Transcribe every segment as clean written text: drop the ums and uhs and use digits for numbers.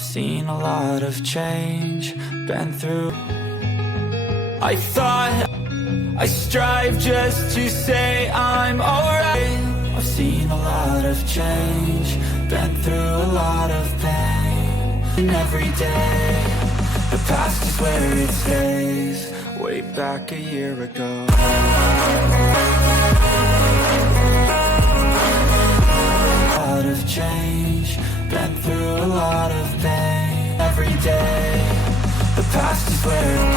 I've seen a lot of change, been through. I thought I strive just to say I'm alright. I've seen a lot of change, been through a lot of pain. And every day, the past is where it stays. Way back a year ago, a lot of change, been through a lot of pain. Every day, the past is where it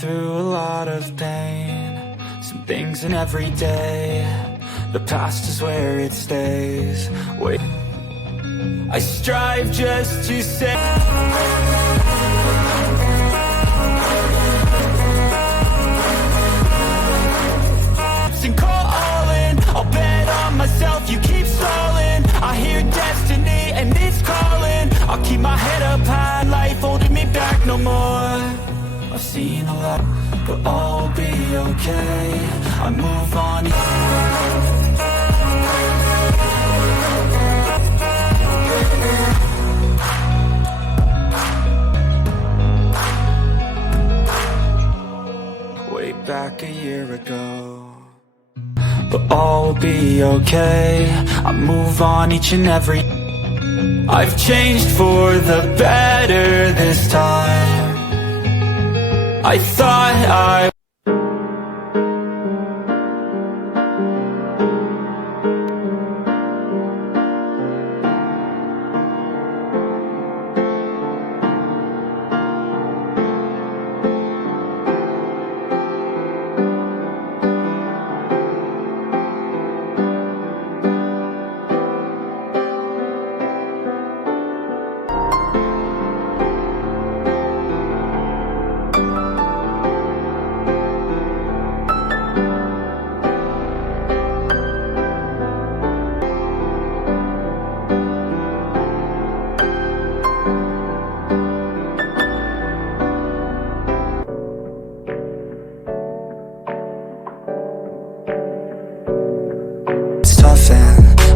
through a lot of pain, some things in every day. The past is where it stays. Wait, I strive just to say and calling, I'll bet on myself, you keep stalling. I hear destiny and it's calling. I'll keep my head up high, life holding me back no more. I've seen a lot, but all will be okay. I move on. Way back a year ago, but all will be okay. I move on each and every. I've changed for the better this time. I thought I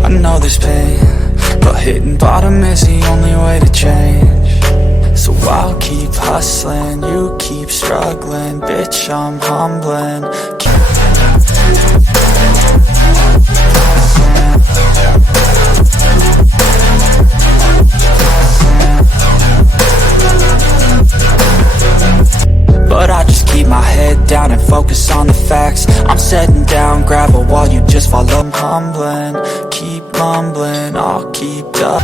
I know there's pain, but hitting bottom is the only way to change. So I'll keep hustling, you keep struggling. Bitch, I'm humbling. But I just keep my head down and focus on the facts. I'm setting down gravel while you just follow. I'm humbling, keep mumbling, I'll keep up.